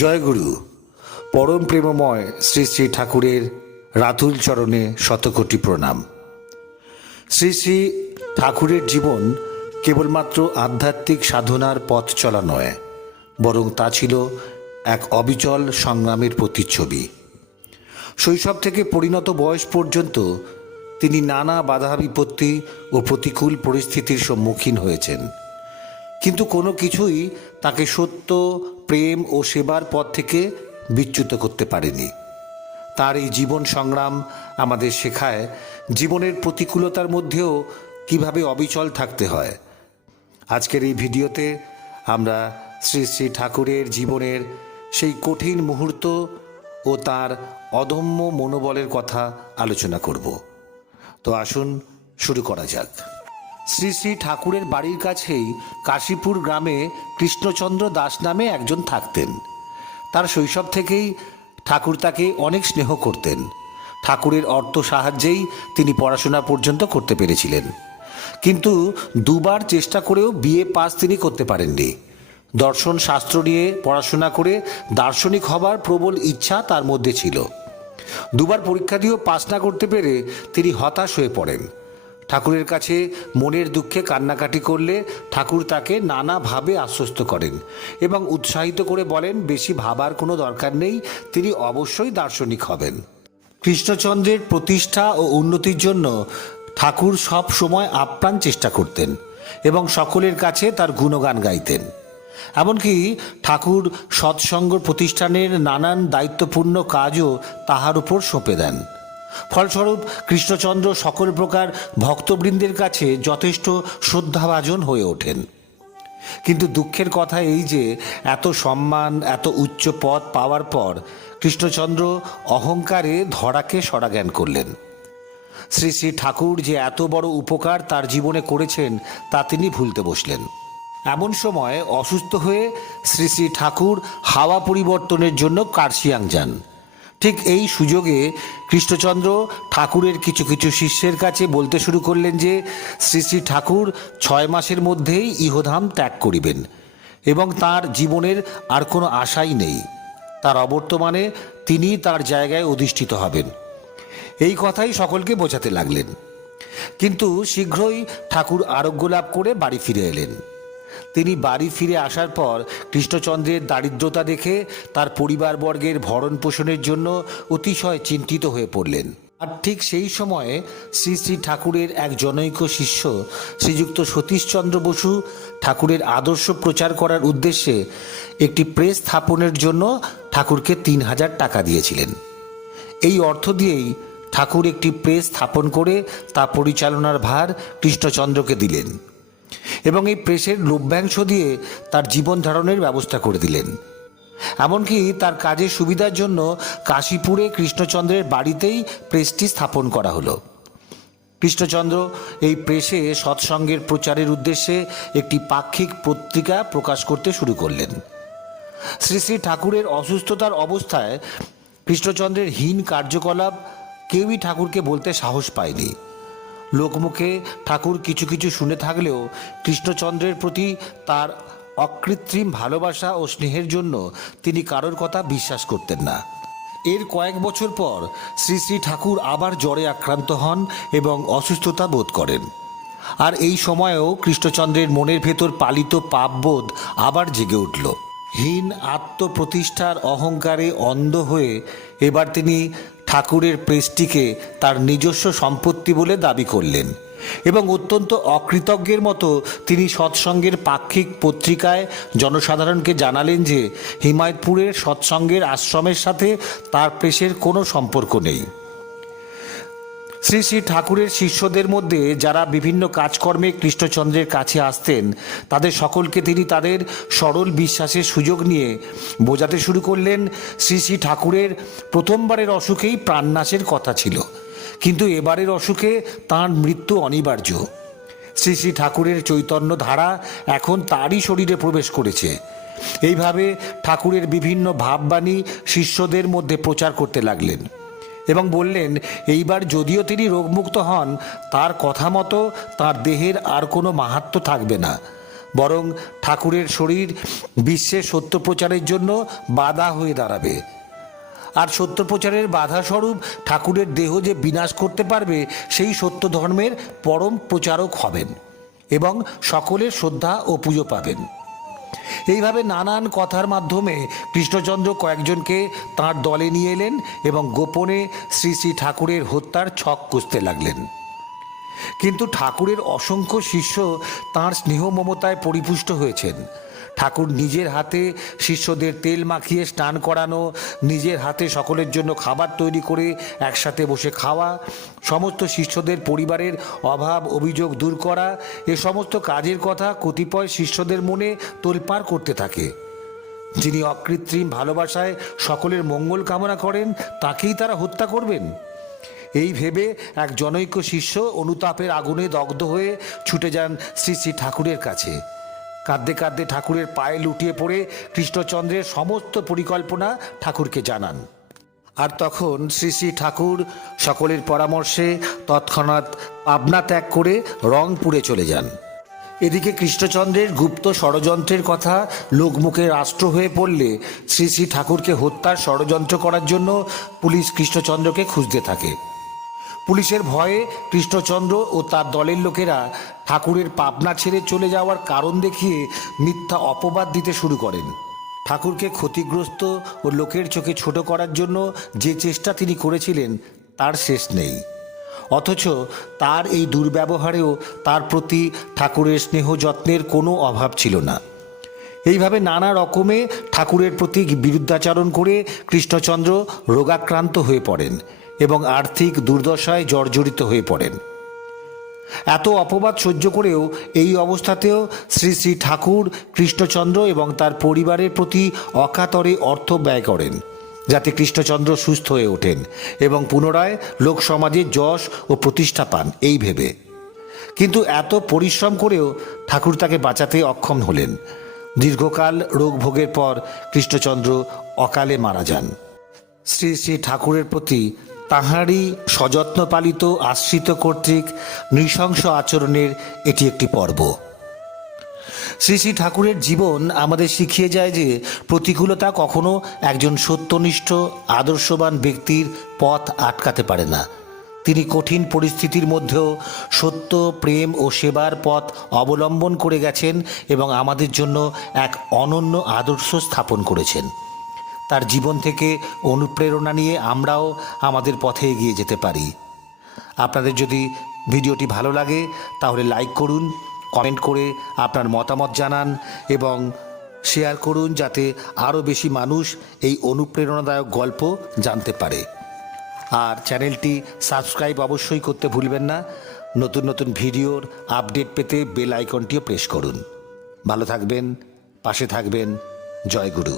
জয়গুরু, পরম প্রেমময় শ্রী শ্রী ঠাকুরের রাতুল চরণে শতকোটি প্রণাম। শ্রী শ্রী ঠাকুরের জীবন কেবলমাত্র আধ্যাত্মিক সাধনার পথ চলা নয়, বরং তা ছিল এক অবিচল সংগ্রামের প্রতিচ্ছবি। শৈশব থেকে পরিণত বয়স পর্যন্ত তিনি নানা বাধা বিপত্তি ও প্রতিকূল পরিস্থিতির সম্মুখীন হয়েছেন। কিন্তু কোনো কিছুই তাকে সত্য, প্রেম ও সেবার পথ থেকে বিচ্যুত করতে পারেনি। তার এই জীবন সংগ্রাম আমাদের শেখায় জীবনের প্রতিকূলতার মধ্যেও কীভাবে অবিচল থাকতে হয়। আজকের এই ভিডিওতে আমরা শ্রী শ্রী ঠাকুরের জীবনের সেই কঠিন মুহূর্ত ও তার অদম্য মনোবলের কথা আলোচনা করব। তো আসুন শুরু করা যাক। শ্রী শ্রী ঠাকুরের বাড়ির কাছেই কাশীপুর গ্রামে কৃষ্ণচন্দ্র দাস নামে একজন থাকতেন। তার শৈশব থেকেই ঠাকুর তাকে অনেক স্নেহ করতেন। ঠাকুরের অর্থ সাহায্যেই তিনি পড়াশোনা পর্যন্ত করতে পেরেছিলেন। কিন্তু দুবার চেষ্টা করেও বিএ পাস তিনি করতে পারেননি। দর্শন শাস্ত্র নিয়ে পড়াশোনা করে দার্শনিক হবার প্রবল ইচ্ছা তার মধ্যে ছিল। দুবার পরীক্ষা দিয়েও পাস না করতে পেরে তিনি হতাশ হয়ে পড়েন। ঠাকুরের কাছে মনের দুঃখে কান্নাকাটি করলে ঠাকুর তাকে নানাভাবে আশ্বস্ত করেন এবং উৎসাহিত করে বলেন, বেশি ভাবার কোনো দরকার নেই, তিনি অবশ্যই দার্শনিক হবেন। কৃষ্ণচন্দ্রের প্রতিষ্ঠা ও উন্নতির জন্য ঠাকুর সব সময় আপ্রাণ চেষ্টা করতেন এবং সকলের কাছে তার গুণগান গাইতেন। এমনকি ঠাকুর সৎসঙ্গ প্রতিষ্ঠানের নানান দায়িত্বপূর্ণ কাজও তাহার উপর সঁপে দেন। ফলস্বরূপ কৃষ্ণচন্দ্র সকল প্রকার ভক্তবৃন্দের কাছে যথেষ্ট শ্রদ্ধাভাজন হয়ে ওঠেন। কিন্তু দুঃখের কথা এই যে এত সম্মান, এত উচ্চ পদ পাওয়ার পর কৃষ্ণচন্দ্র অহংকারে ধরাকে সরা জ্ঞান করলেন। শ্রী শ্রী ঠাকুর যে এত বড় উপকার তার জীবনে করেছেন তা তিনি ভুলতে বসলেন। এমন সময় অসুস্থ হয়ে শ্রী শ্রী ঠাকুর হাওয়া পরিবর্তনের জন্য কার্শিয়াং যান। ঠিক এই সুযোগে কৃষ্ণচন্দ্র ঠাকুরের কিছু কিছু শিষ্যের কাছে বলতে শুরু করলেন যে, শ্রী শ্রী ঠাকুর, ছয় মাসের মধ্যেই ইহধাম ত্যাগ করিবেন এবং তার জীবনের আর কোনো আশাই নেই। তার অবর্তমানে তিনি তার জায়গায় অধিষ্ঠিত হবেন এই কথাই সকলকে বোঝাতে লাগলেন। কিন্তু শীঘ্রই ঠাকুর আরোগ্য লাভ করে বাড়ি ফিরে এলেন। তিনি বাড়ি ফিরে আসার পর কৃষ্ণচন্দ্রের দারিদ্রতা দেখে তার পরিবারবর্গের ভরণ পোষণের জন্য অতিশয় চিন্তিত হয়ে পড়লেন। আর ঠিক সেই সময়ে শ্রী শ্রী ঠাকুরের এক জনৈক শিষ্য শ্রীযুক্ত সতীশচন্দ্র বসু ঠাকুরের আদর্শ প্রচার করার উদ্দেশ্যে একটি প্রেস স্থাপনের জন্য ঠাকুরকে তিন হাজার টাকা দিয়েছিলেন। এই অর্থ দিয়েই ঠাকুর একটি প্রেস স্থাপন করে তা পরিচালনার ভার কৃষ্ণচন্দ্রকে দিলেন। এবং এই প্রেসের লভ্যাংশ দিয়ে তার জীবন ধারণের ব্যবস্থা করে দিলেন। এমনকি তার কাজের সুবিধার জন্য কাশীপুরে কৃষ্ণচন্দ্রের বাড়িতেই প্রেসটি স্থাপন করা হলো। কৃষ্ণচন্দ্র এই প্রেসে সৎসঙ্গের প্রচারের উদ্দেশ্যে একটি পাক্ষিক পত্রিকা প্রকাশ করতে শুরু করলেন। শ্রী শ্রী ঠাকুরের অসুস্থতার অবস্থায় কৃষ্ণচন্দ্রের হীন কার্যকলাপ কেউই ঠাকুরকে বলতে সাহস পায়নি। লোকমুখে ঠাকুর কিছু কিছু শুনে থাকলেও কৃষ্ণচন্দ্রের প্রতি তার অকৃত্রিম ভালোবাসা ও স্নেহের জন্য তিনি কারোর কথা বিশ্বাস করতেন না। এর কয়েক বছর পর শ্রী শ্রী ঠাকুর আবার জ্বরে আক্রান্ত হন এবং অসুস্থতা বোধ করেন। আর এই সময়েও কৃষ্ণচন্দ্রের মনের ভেতর পালিত পাপবোধ আবার জেগে উঠল। হীন আত্মপ্রতিষ্ঠার অহংকারে অন্ধ হয়ে এবার তিনি ঠাকুরের প্রেসটিকে তার নিজস্ব সম্পত্তি বলে দাবি করলেন এবং অত্যন্ত অকৃতজ্ঞের মতো তিনি সৎসঙ্গের পাক্ষিক পত্রিকায় জনসাধারণকে জানালেন যে হিমায়তপুরের সৎসঙ্গের আশ্রমের সাথে তার প্রেসের কোনো সম্পর্ক নেই। শ্রী শ্রী ঠাকুরের শিষ্যদের মধ্যে যারা বিভিন্ন কাজকর্মে কৃষ্ণচন্দ্রের কাছে আসতেন, তাদের সকলকে তিনি তাদের সরল বিশ্বাসের সুযোগ নিয়ে বোঝাতে শুরু করলেন শ্রী শ্রী ঠাকুরের প্রথমবারের অসুখেই প্রাণনাশের কথা ছিল। কিন্তু এবারের অসুখে তাঁর মৃত্যু অনিবার্য। শ্রী শ্রী ঠাকুরের চৈতন্য ধারা এখন তারই শরীরে প্রবেশ করেছে। এইভাবে ঠাকুরের বিভিন্ন ভাববাণী শিষ্যদের মধ্যে প্রচার করতে লাগলেন। এবং বললেন, এইবার যদিও তিনি রোগমুক্ত হন, তার কথা মতো তার দেহের আর কোনো মাহাত্ম থাকবে না। বরং ঠাকুরের শরীর বিশ্বে সত্য প্রচারের জন্য বাধা হয়ে দাঁড়াবে। আর সত্য প্রচারের বাধাস্বরূপ ঠাকুরের দেহ যে বিনাশ করতে পারবে, সেই সত্য ধর্মের পরম প্রচারক হবেন এবং সকলের শ্রদ্ধা ও পুজো পাবেন। এইভাবে নানান কথার মাধ্যমে কৃষ্ণচন্দ্র কয়েকজনকে তার দলে নিয়ে এলেন এবং গোপনে শ্রী শ্রী ঠাকুরের হত্যার ছক কষতে লাগলেন। কিন্তু ঠাকুরের অসংখ্য শিষ্য তাঁর স্নেহ মমতায় পরিপুষ্ট হয়েছেন। ঠাকুর নিজের হাতে শিষ্যদের তেল মাখিয়ে স্নান করানো, নিজের হাতে সকলের জন্য খাবার তৈরি করে একসাথে বসে খাওয়া, সমস্ত শিষ্যদের পরিবারের অভাব, অভিযোগ দূর করা, এ সমস্ত কাজের কথা কতিপয় শিষ্যদের মনে তোলপাড় করতে থাকে। যিনি অকৃত্রিম ভালোবাসায় সকলের মঙ্গল কামনা করেন, তাকেই তারা হত্যা করবেন। এই ভেবে এক জনৈক শিষ্য অনুতাপের আগুনে দগ্ধ হয়ে ছুটে যান শ্রী শ্রী ঠাকুরের কাছে। কাঁদতে কাঁদতে ঠাকুরের পায়ে লুটিয়ে পড়ে কৃষ্ণচন্দ্রের সমস্ত পরিকল্পনা ঠাকুরকে জানান। আর তখন শ্রী শ্রী ঠাকুর সকলের পরামর্শে তৎক্ষণাৎ পাবনা ত্যাগ করে রংপুরে চলে যান। এদিকে কৃষ্ণচন্দ্রের গুপ্ত ষড়যন্ত্রের কথা লোকমুখে রাষ্ট্র হয়ে পড়লে শ্রী শ্রী ঠাকুরকে হত্যার ষড়যন্ত্র করার জন্য পুলিশ কৃষ্ণচন্দ্রকে খুঁজতে থাকে। পুলিশের ভয়ে কৃষ্ণচন্দ্র ও তার দলের লোকেরা ঠাকুরের পাবনা ছেড়ে চলে যাওয়ার কারণ দেখিয়ে মিথ্যা অপবাদ দিতে শুরু করেন। ঠাকুরকে ক্ষতিগ্রস্ত ও লোকের চোখে ছোট করার জন্য যে চেষ্টা তিনি করেছিলেন, তার শেষ নেই। অথচ তার এই দুর্ব্যবহারেও তার প্রতি ঠাকুরের স্নেহ যত্নের কোনো অভাব ছিল না। এইভাবে নানা রকমে ঠাকুরের প্রতি বিরুদ্ধাচরণ করে কৃষ্ণচন্দ্র রোগাক্রান্ত হয়ে পড়েন। এবং আর্থিক দুর্দশায় জর্জরিত হয়ে পড়েন। এত অপবাদ সহ্য করেও এই অবস্থাতেও শ্রী শ্রী ঠাকুর, কৃষ্ণচন্দ্র এবং তার পরিবারের প্রতি অকাতরে অর্থ ব্যয় করেন, যাতে কৃষ্ণচন্দ্র সুস্থ হয়ে ওঠেন এবং পুনরায় লোক সমাজে যশ ও প্রতিষ্ঠা পান, এই ভেবে। কিন্তু এত পরিশ্রম করেও ঠাকুর তাকে বাঁচাতে অক্ষম হলেন। দীর্ঘকাল রোগ ভোগের পর কৃষ্ণচন্দ্র অকালে মারা যান। শ্রী শ্রী ঠাকুরের প্রতি তাহারই সযত্ন পালিত আশ্রিত কর্তৃক নৃশংস আচরণের এটি একটি পর্ব। শ্রী শ্রী ঠাকুরের জীবন আমাদের শিখিয়ে যায় যে প্রতিকূলতা কখনো একজন সত্যনিষ্ঠ, আদর্শবান ব্যক্তির পথ আটকাতে পারে না। তিনি কঠিন পরিস্থিতির মধ্যেও সত্য, প্রেম ও সেবার পথ অবলম্বন করে গেছেন এবং আমাদের জন্য এক অনন্য আদর্শ স্থাপন করেছেন। তার জীবন থেকে অনুপ্রেরণা নিয়ে আমরাও আমাদের পথে এগিয়ে যেতে পারি। আপনাদের যদি ভিডিওটি ভালো লাগে, তাহলে লাইক করুন, কমেন্ট করে আপনার মতামত জানান এবং শেয়ার করুন যাতে আরও বেশি মানুষ এই অনুপ্রেরণাদায়ক গল্প জানতে পারে। আর চ্যানেলটি সাবস্ক্রাইব অবশ্যই করতে ভুলবেন না। নতুন নতুন ভিডিওর আপডেট পেতে বেল আইকনটিও প্রেস করুন। ভালো থাকবেন, পাশে থাকবেন। জয় গুরু।